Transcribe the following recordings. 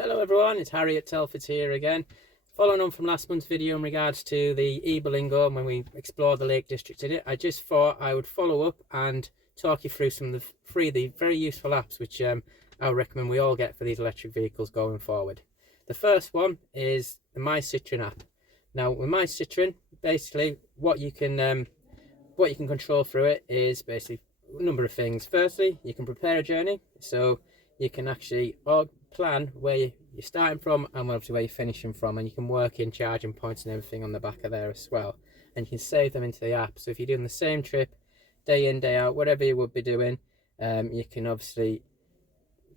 Hello everyone, it's Harry at Telford here again. Following on from last month's video in regards to the E-Berlingo when we explored the Lake District in it, I just thought I would follow up and talk you through some of the very useful apps which I would recommend we all get for these electric vehicles going forward. The first one is the My Citroen app. Now with My Citroen, basically what you can control through it is basically a number of things. Firstly, you can prepare a journey, so you can actually plan where you're starting from and obviously where you're finishing from, and you can work in charging points and everything on the back of there as well, and you can save them into the app. So if you're doing the same trip day in day out, whatever you would be doing, you can obviously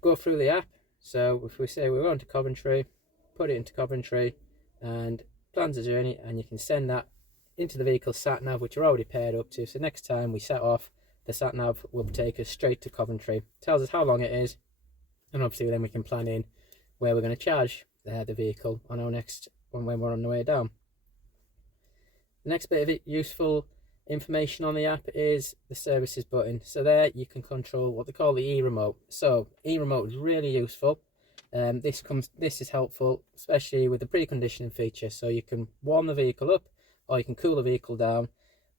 go through the app. So if we say we're going to Coventry, put it into Coventry and plans a journey, and you can send that into the vehicle sat nav, which you're already paired up to. So next time we set off, the sat nav will take us straight to Coventry, tells us how long it is, and obviously then we can plan in where we're going to charge the vehicle on our next one when we're on the way down. The next bit of useful information on the app is the services button. So there you can control what they call the e-remote. So e-remote is really useful. This is helpful, especially with the preconditioning feature. So you can warm the vehicle up or you can cool the vehicle down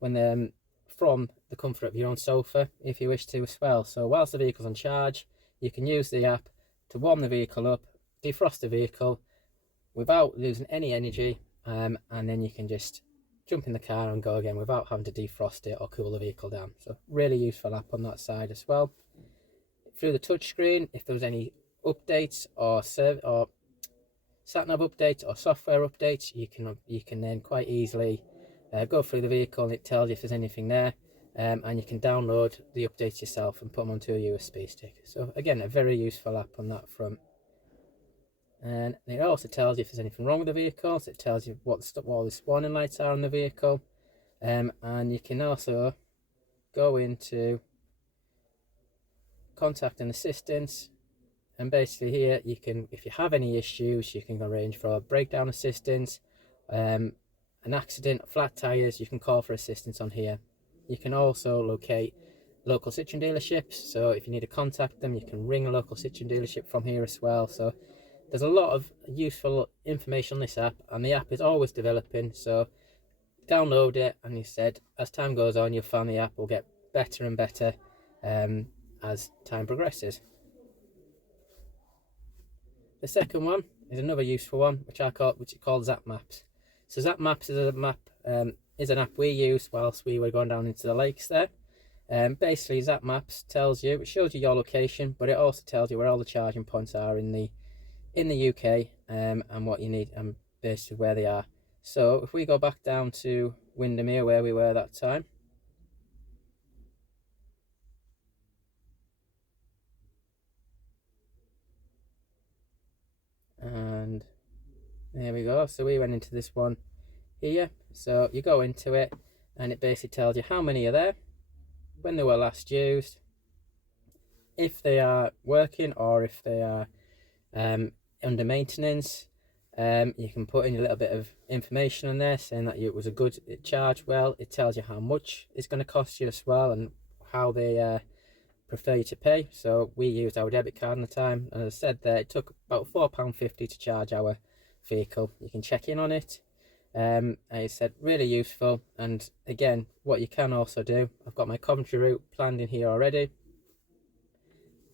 when from the comfort of your own sofa if you wish to as well. So whilst the vehicle's on charge, you can use the app to warm the vehicle up, defrost the vehicle without losing any energy, and then you can just jump in the car and go again without having to defrost it or cool the vehicle down. So really useful app on that side as well. Through the touchscreen, if there was any updates or sat nav updates or software updates, you can then quite easily go through the vehicle and it tells you if there's anything there. And you can download the updates yourself and put them onto a USB stick. So again, a very useful app on that front. And it also tells you if there's anything wrong with the vehicle. So it tells you what all the warning lights are on the vehicle. And you can also go into contact and assistance. And basically here you can, if you have any issues, you can arrange for breakdown assistance, an accident, flat tires. You can call for assistance on here. You can also locate local Citroen dealerships, so if you need to contact them, you can ring a local Citroen dealership from here as well. So there's a lot of useful information on this app, and the app is always developing, so download it, and you said as time goes on you'll find the app will get better and better as time progresses. The second one is another useful one which is called Zap Maps. So Zap Maps is an app we used whilst we were going down into the lakes there. Basically Zap Maps it shows you your location, but it also tells you where all the charging points are in the UK, and what you need and basically where they are. So if we go back down to Windermere where we were that time, and there we go. So we went into this one here. So you go into it and it basically tells you how many are there, when they were last used, if they are working or if they are under maintenance. You can put in a little bit of information on there saying that it was it charged well. It tells you how much it's going to cost you as well and how they prefer you to pay. So we used our debit card at the time, and as I said there, it took about £4.50 to charge our vehicle. You can check in on it. As I said, really useful. And again, what you can also do, I've got my Coventry route planned in here already.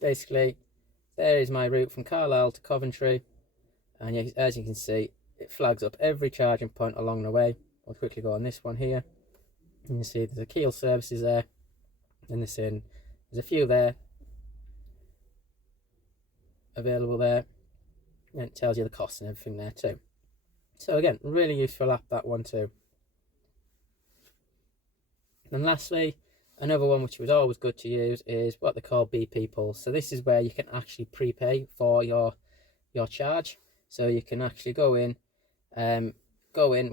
Basically, there is my route from Carlisle to Coventry, and as you can see, it flags up every charging point along the way. I'll quickly go on this one here. You can see there's a Keel services there, and there's a few there available there, and it tells you the costs and everything there too. So again, really useful app, that one too. And lastly, another one which was always good to use is what they call BPeople. So this is where you can actually prepay for your charge. So you can actually go in when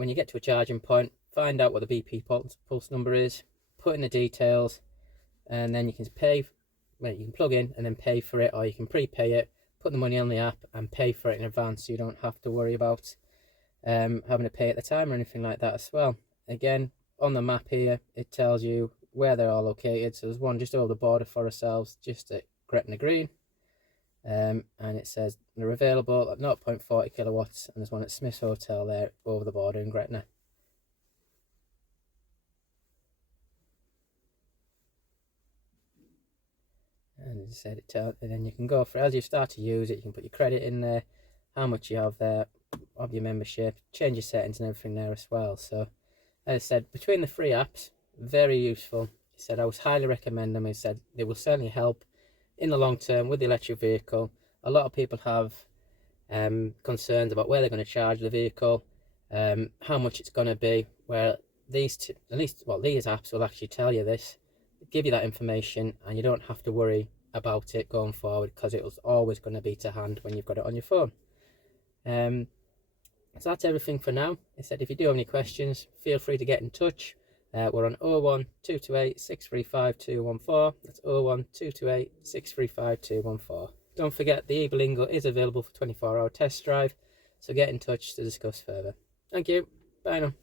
you get to a charging point, find out what the BPeople pulse number is, put in the details, and then you can you can plug in and then pay for it, or you can prepay it, put the money on the app and pay for it in advance, so you don't have to worry about having to pay at the time or anything like that as well. Again, on the map here, it tells you where they're all located. So there's one just over the border for ourselves, just at Gretna Green. and it says they're available at 0.40 kilowatts, and there's one at Smith's Hotel there over the border in Gretna. And as I said, and then you can go for it. As you start to use it, you can put your credit in there, how much you have there of your membership, change your settings and everything there as well. So as I said, between the free apps, very useful. He said I would highly recommend them. He said they will certainly help in the long term with the electric vehicle. A lot of people have concerns about where they're going to charge the vehicle, how much it's going to be. Where these these apps will actually tell you this, give you that information, and you don't have to worry about it going forward, because it was always going to be to hand when you've got it on your phone. So that's everything for now. I said if you do have any questions, feel free to get in touch. We're on 01 228 635 214. That's 01 228 635 214. Don't forget the E-Berlingo is available for 24-hour test drive, so get in touch to discuss further. Thank you. Bye now.